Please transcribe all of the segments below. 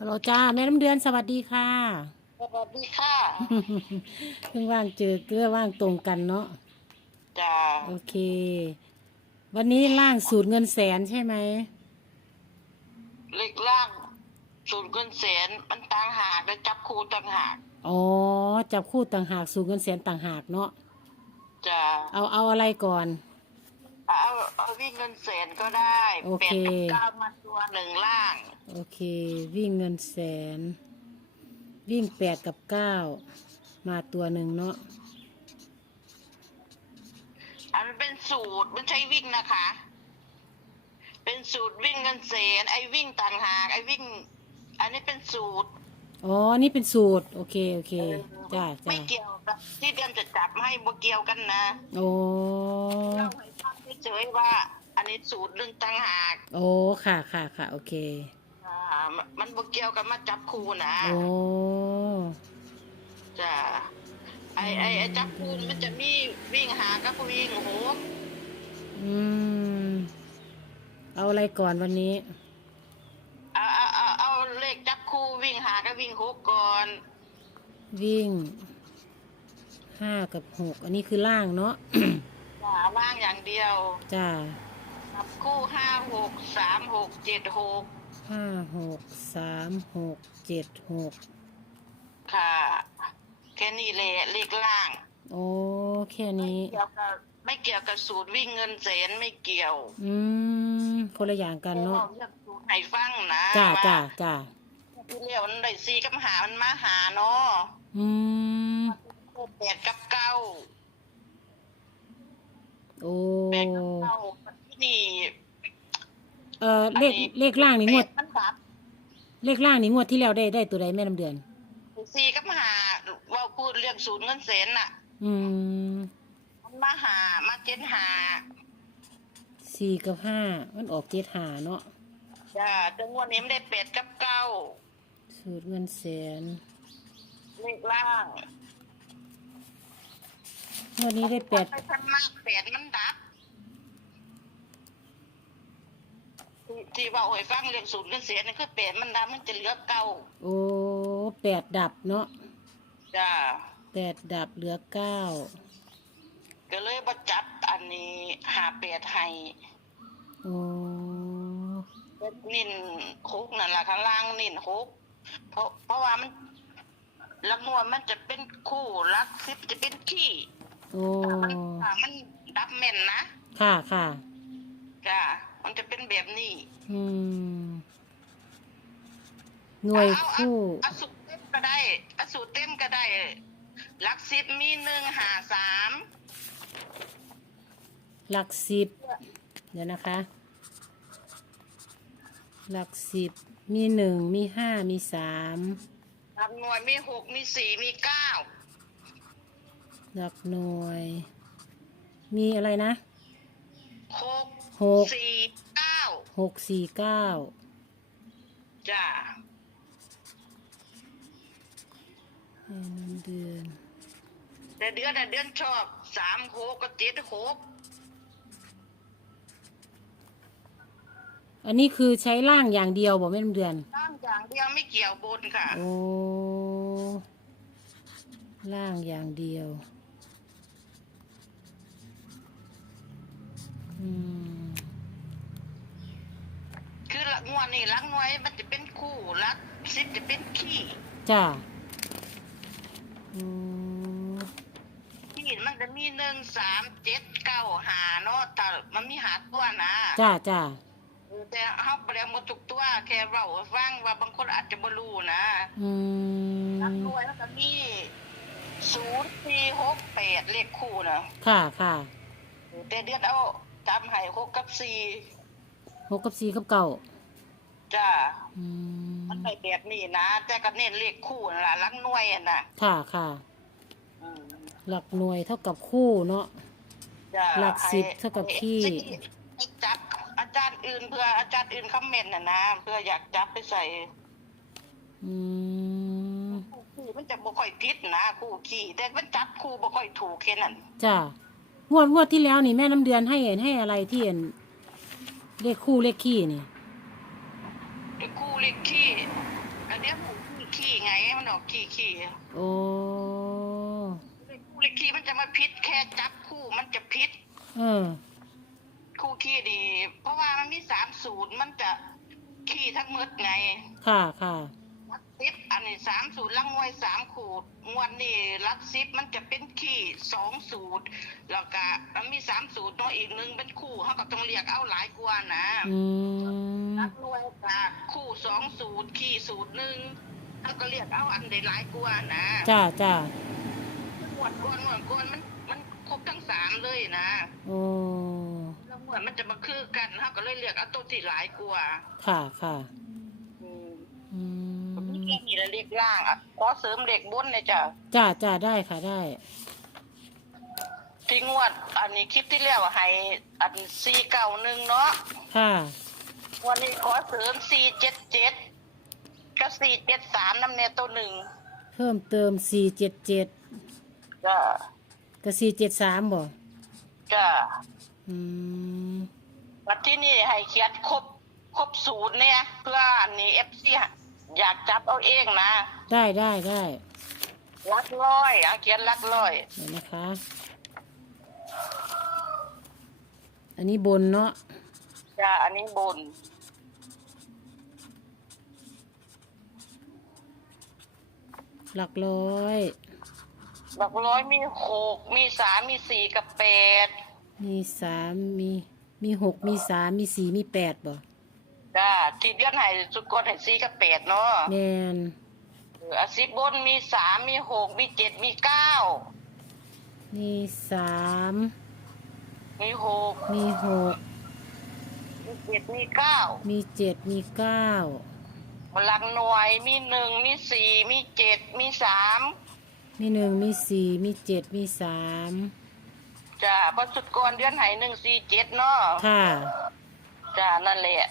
ฮัลโหลจ้าแม่น้ำเดือนสวัสดีค่ะ สวัสดีค่ะเพิ่งว่างเจอเกื้อว่างตรงกันเนาะจ้าโอเค วันนี้ล่างสูตรเงินแสนใช่ไหมเล็กล่าง สูตรเงินแสนมันต่างหากแล้วจับคู่ต่างหากอ๋อจับคู่ต่างหากสูตรเงินแสนต่างหากเนาะจ้าเอาเอาอะไรก่อน เอาเอาวิ่งเงินแสนก็ได้โอแปเคดกับเก้ามาตัวหนึ่งล่าง โอเค วิ่งเงินแสน วิ่งแปดกับเก้ามาตัวหนึ่งเนาะอันมันเป็นสูตรมันใช้วิ่งนะคะ เป็นสูตรวิ่งเงินแสนไอ้วิ่งต่างหากไอ้วิ่ง อันนี้เป็นสูตรอ๋อนี่เป็นสูตร โอเค โอเค จ้าไม่จ้าเกี่ยวกับที่เดือนจะจับให้บ่เกี่ยวกันนะ โอ้เราให้ฟัง เฉยๆว่า อันนี้สูตรเรื่องต่างหากโอ้ค่ะค่ะค่ะโอเคอ่ามันมันบ่เกี่ยวกับมาจับคู่นะโอ้จ้ะไอไอไอจับคูนมันจะมีวิ่งหากับวิ่งโหอืม เอาอะไรก่อนวันนี้ เอาเอาเอาเอาเลขจับคู่วิ่งหากับวิ่งหกก่อนวิ่งห้ากับหกอันนี้คือล่างเนาะ จ้าว่างอย่างเดียวจ้าจับคู่ห้าหกสามหกเจ็ดหกห้าหกสามหกเจ็ดหกค่ะแค่นี้แหละเลขล่างโอ้แค่นี้เกี่ยวกับไม่เกี่ยวกับสูตรวิ่งเงินแสนไม่เกี่ยวอืมคนละอย่างกันเนาะเลือกสูตรให้ฟังนะจ้าว่าจ้าจ้าที่เรียกมันได้ซีกับหามันมาหาเนาะอืม แปดกับเก้า โอ้แปดกับเก้าที่นี่เออเลขเลขล่างนี่งวด แปมันดับเลขล่างนี่งวดที่แล้วได้ได้ตัวใดแม่ลำเดือน สี่กับหาว่าพูดเรื่องศูนย์เงินแสนน่ะ อืมมันมาหามาเจ็ดหาสี่กับห้ามันออกเจ็ดหาเนาะจ้าจังหวะนี้มันได้แปดกับเก้าสูตรเงินแสนเลขล่าง งวดนี้ได้แปดไปทำมากแปดมันดับที่ที่ว่าโอ้ยฟังเรื่องศูนย์เงินแสนนี่คือแปดมันดับมันจะเหลือเก้าโอ้แปดดับเนาะจ้าแปดดับเหลือเก้าก็เลยประจับอันนี้หาแปดให้โอ้นินคุกนั่นแหละข้างล่างนินคุกเพราะเพราะว่ามันลำนวนมันจะเป็นคู่รักซิบจะเป็นขี้ โอ้มันถ้ามันดับแม่นนะค่ะค่ะ จ้ามันจะเป็นแบบนี้อืม หน่วยคู่ เอาสูตรเต็มก็ได้เอาสูตรเต็มก็ได้รักซิบมีหนึ่งหาสามหลักสิบ เดี๋ยวนะคะ หลักสิบ มีหนึ่ง มีห้า มีสามลำนวนมีหกมีสี่มีเก้า หลักหน่วย มีอะไรนะหกหกสี่เก้าหกสี่เก้าจ้าให้เงินเดือน แต่เดือนน่ะเดือนชอบสามหกกับเจ็ดหกอันนี้คือใช้ล่างอย่างเดียวบอกไม่ลำเดือนตั้งอย่างเดียวไม่เกี่ยวบนค่ะ โอ้ ล่างอย่างเดียว อืม คือละ งวดนี่ลักน้อยมันจะเป็นคู่ลักซิปจะเป็นขี้จ้าอืมขี้มันจะมีหนึ่งสามเจ็ดเก้าหาเนาะแต่มันมีหาตัวนะจ้าจ้าแต่เขาเปลี่ยนหมดทุกตัวแค่เราให้ฟังว่าบางคนอาจจะบ่รู้นะอืลักมน้อยมันก็มีศูนย์สี่หกแปดเลขคู่นะค่ะค่ะแต่เดือนเอาจำให้หกกับสี่หกกับสี่กับเก้า จ้าอืมมันไปแบบนี้นะแต่ก็เน้นเลขคู่นั่นล่ะลักน้อยอะนะค่ะค่ะ อืมหลักหน่วยเท่ากับคู่เนาะ จ้ะหลักสิบเท่ากับขี้ ให้จับอาจารย์อื่นเพื่ออาจารย์อื่นคอมเมนต์น่ะนะเพื่ออยากจับไปใส่อืมคู่ขี้มันจะบ่ค่อยพิษนะคู่ขี้แต่มันจับคู่บ่ค่อยถูกแค่นั้นจ้างวดงวดที่แล้วนี่แม่น้ำเดือนให้เห็นให้อะไรที่เห็นเลขคู่เลขขี้นี่ ไอ้คู่เลขขี้ไอ้ดอกขี่ขี่โอ้คู่เลขขี่มันจะมาพิษแค่จับคู่มันจะพิษเออ คู่ขี่ดี เพราะว่ามันมีสามศูนย์มันจะขี่ทั้งหมดไงค่ะค่ะลักซิปอันนี้สามศูนย์ลังงวยสามขูดงวดนี่ลักซิปมันจะเป็นขี่สองสูตรแล้วก็มันมีสามสูตรเนาะอีกหนึ่งเป็นคู่เขาก็ต้องเรียกเอาหลายกว่านะอืมลักงวยกับคู่ สองสูตรขี่สูตรหนึ่งเขาก็เรียกเอาอันใดหลายกว่านะจ้าจ้าหมวดก้อนหมวดก้อนมันมันครบทั้งสามเลยนะโอ้แล้วหมวดมันจะมาคือกันเขาก็เลยเรียกเอาตัวที่หลายกว่าค่ะค่ะอืมอืมมีแค่นี้ละเรียกล่างอะขอเสริมเด็กบนเลยจ้ะจ้าจ้าได้ค่ะได้ที่งวด อันนี้คลิปที่แล้วอะให้อันสี่เก้าหนึ่งเนาะค่ะ วันนี้ขอเสริมสี่เจ็ดเจ็ดกับสี่เจ็ดสามน้ำเนยตัวหนึ่งเพิ่มเติมสี่เจ็ดเจ็ดจ้ะกับสี่เจ็ดสามบ่จ้ะอืมวันที่นี่ให้เขียนครบครบศูนย์เนี่ย เพื่ออันนี้เอฟซีอยากจับเอาเองนะได้ได้ได้ลักร้อยเอาเขียนลักร้อยเดี๋ยวนะคะ อันนี้บนเนาะ จ้ะอันนี้บน หลักร้อย หลักร้อยมีหกมีสามมีสี่กับแปดมีสามมีมีหกมีสามมีสี่มีแปดบ่จ้ะที่เดือนให้สุดกดให้สี่กับแปดเนาะแมนเอออาสิบบนมีสามมีหกมีเจ็ดมีเก้ามีสามมีหกมีหก มีเจ็ดมีเก้ามีเจ็ดมีเก้าหลักหน่วยมีหนึ่งมีสี่มีเจ็ดมีสามมีหนึ่งมีสี่มีเจ็ดมีสามจ้ะเพอสุดก่อนเดือนไหหนึ่งสี่เจ็ดเนาะค่ะจ้ะนั่นแหละ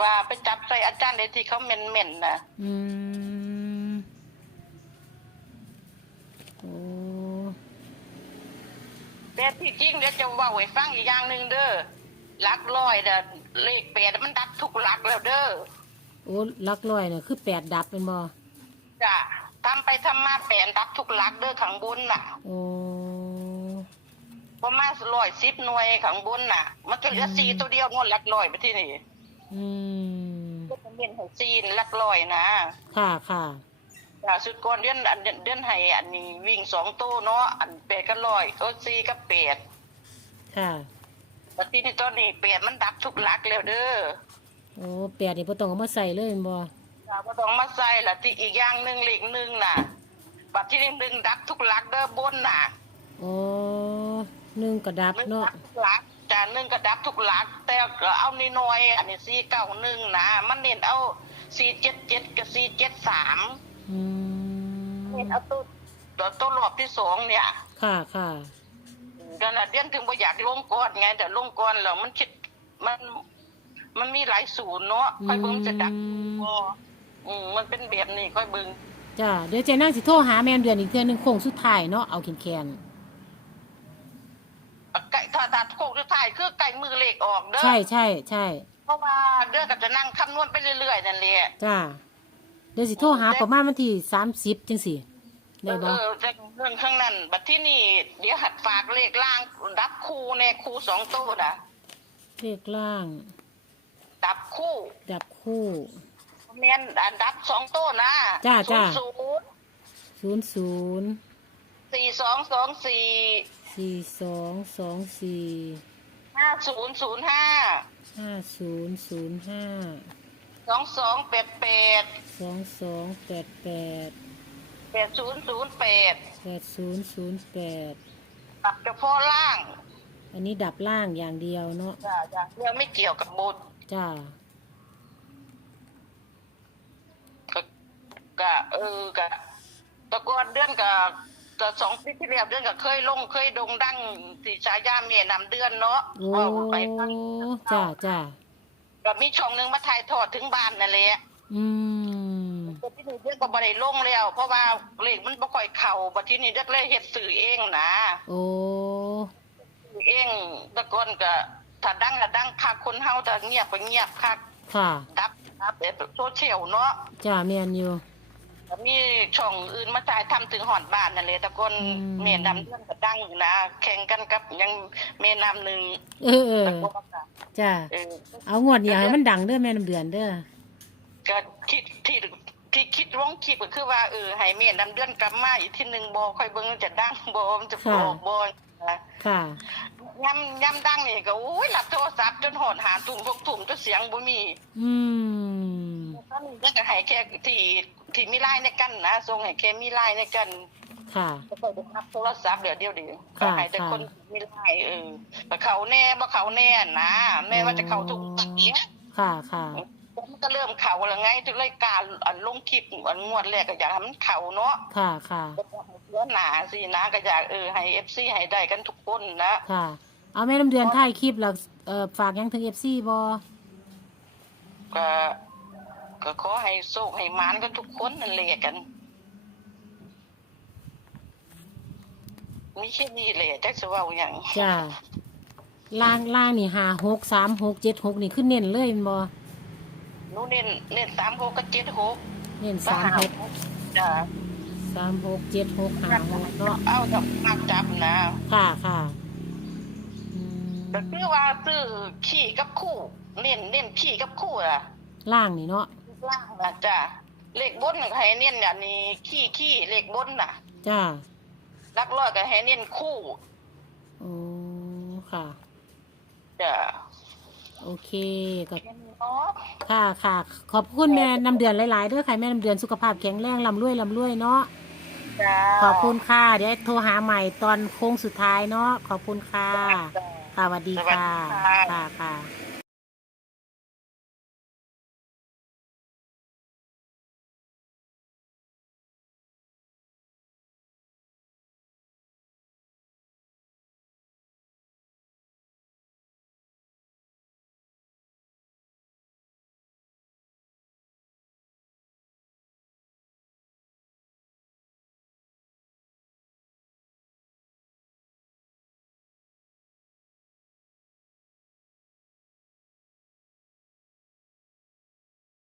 ว่าไปจับใส่อาจารย์เลยที่เขาเหม็นๆนะอืมโอ้แต่ที่จริงเดี๋ยวจะว่าไว้ฟังอีกอย่างหนึ่งเด้อห ลักร้อยเด้อเลขแปดมันดับทุกหลักแล้วเด้อโอ้หลักร้อยเนี่ยคือแปดดับเป็นบ่จ้ะทำไปทำมาแปดดับทุกหลักเด้อข้างบนน่ะโอ้ประมาณร้อยสิบหน่วยข้างบนน่ะ มันก็เหลือสี่ตัวเดียวงวดหลักร้อยไปที่นี่อืมก็จะเป็นให้ซีนหลักร้อยนะค่ะค่ะจ้ะสุดก่อนเดือนอันเดือนเดือนให้อันนี้วิ่งสองตัวเนาะอันแปดก็ร้อยโอ้สี่ก็แปดค่ะ แต่ที่นี่ตอนนี้แปดมันดับทุกหลักแล้วเด้อโอ้แปดนี่บ่ต้องเอามาใส่เลยแม่นบ่จ้ะก็ต้องมาใส่ละที่อีกอย่างหนึ่งเลขหนึ่งน่ะ บัดที่นี่หนึ่งดับทุกหลักเด้อบนน่ะโอ้หนึ่งกระดับหนึ่งเนาะดับทุกหลักจ้ะหนึ่งก็ดับทุกหลัก แต่ก็เอานิดหน่อยอันนี้สี่เก้าหนึ่งนะมันเน้นเอาสี่เจ็ดเจ็ดกับสี่เจ็ดสามอืเน้นมเอาตัวตัวตัวรอบที่สองเนี่ย ค่ะค่ะ เดี๋ยวนะเดือนถึงบ่อยากลงก้อนไงเดี๋ยวลงก้อนแล้วมันคิดมัน มันมีหลายศูนย์เนาะค่อยเบิ่งจะดักบ่อืมมันเป็นแบบนี้ค่อยเบิ่งจ้าเดี๋ยวเจนั่งสิโทรหาแม่นเดือนอีกเทื่อหนึงโค้งสุดท้ายเนาะเอาแคนไก่ถ้าถ้าโคกสุดท้ายคือไก่มือเลขออกเด้อๆใช่ใช่ใช่เพราะว่าเดือนก็จะนั่งคำนวณไปเรื่อยๆนั่นแหละจ้าเดี๋ยวสิโทรหาประมาณวันที่สามสิบจังสิ ได้บ่เออจะเรื่องข้างนั้นบัดที่นี่เดี๋ยวหัดฝากเลขล่างดับคู่ในคู่สองตัวนะเลขล่าง ดับคู่ดับคู่แม่นอันดับสองตัวนะจ้าจ้าศูนย์ศูนย์ศูนย์สี่สองสองสี่สี่สองสองสี่ห้าศูนย์ศูนย์ห้าห้าศูนย์ศูนย์ห้าสองสองแปดแปดสองสองแปดแปด แปดศูนย์ศูนย์แปดแปดศูนย์ศูนย์แปดตัดเฉพาะล่างอันนี้ดับล่างอย่างเดียวเนาะจ้าจ้าเรื่องไม่เกี่ยวกับบทจ้าก็ก็เออก็แตะกอนเดือนก็ก็สองปีที่แล้วเดือนก็เคยลงเคยโดงดังที่ชายาเมียนำเดือนเนาะโอ้เอาไปฟังจ้าจ้าก็มีช่องหนึงมาถ่ายทอดถึงบ้านนั่นแหละ อืม แต่ที่นี่เดือนก็บ่ได้ลงแล้ว เพราะว่าเลขมันบ่ค่อยเข้าบัดที่นี่เดือนเลยเฮ็ดสื่อเองนะโอ้สื่อเองแตะกอนก็ถ้าดังก็ดังคักคนเฮาถ้าเงียบก็เงียบคักค่ะดับดับแบบโซเชียลเนาะจ้าเมียนอยู่ก็มีช่องอื่นมาจ่ายทำถึงหอดบ้านนั่นเลยแต่คนเมียนดำเดือนก็ดังอยู่นะแข่งกันกับยังเมียนำหนึ่งเออเออตะโกนนะจ้าเออ เอางวดนี้ให้มันดังเด้อแม่น้ำเดือนเด้อ ก็คิดที่ ที่คิดว่องคิดก็คือว่าเออให้เมียนดำเดือนกลับมาอีกทีหนึ่งบอค่อยเบิ่งมันจะดังบอมันจะโผล่บอนะค่ะย่ำย่ำดังนี่ก็โอ้ยหลับโทรศัพท์จนหอดหาตุ่มพวกตุ่มจนเสียงบ่มี อืมตอนนี้ก็ให้แค่ที่ที่มีไลน์ในกันนะส่งให้แค่มีไลน์ในกัน ค่ะก็ไปดูรับโทรศัพท์เดี๋ยวเดียวเดียวค่ะก็ให้แต่ค่ะคนมีไลน์เออแต่เขาแน่บ่เขาแน่นะแม่ว่าจะเขาทุกตักเนี้ยค่ะค่ะมัน ก็เริ่มเขาแล้วไงถึงรายการอันลงคลิปอันงวดแรกก็อยากให้มันเขาเนาะค่ะค่ะก็อยากให้เพื่อนหนาสินะก็อยากเออให้ FC ให้ได้กันทุกคนนะค่ะ เอาแม่น้ำเดือนถ่ายคลิปแล้วเอ่อฝากหยังถึงเอฟซีบอก็ก็ขอให้โชคให้หมานกันทุกคนนั่นแหละกันมีแค่นี้แหละจักสิเว้าหยังจ้าล่างล่างนี่หาหกสามหกเจ็ดหกนี่ขึ้นเน้นเลยแม่นบอ หนูเน้นเน้น36กับ76เน้นสามหกจ้ะสามหกเจ็ดหกหาหกเนาะเอาดอกมากจับนะค่ะค่ะอืมก็คือว่าซื้อขี่กับคู่ เน้นเน้นขี่กับคู่อะล่างนี่เนาะล่างนะจ้ะเลขบนก็ให้เน้นอย่างนี้ขี่ขี่เลขบนน่ะ จ้าลักร้อยก็ให้เน้นคู่โอ้ค่ะจ้ะ โอเคก็แค่นี้เนาะค่ะค่ะ ขอบคุณแม่น้ำเดือนหลายๆเด้อค่ะแม่น้ำเดือนสุขภาพแข็งแรงลำรวยลำรวยเนาะจ้าขอบคุณค่ะ เดี๋ยวโทรหาใหม่ตอนโค้งสุดท้ายเนาะขอบคุณค่ะจ้ะค่ะสวัสดีสวัสค่ะดีค่ะ ค่ะค่ะ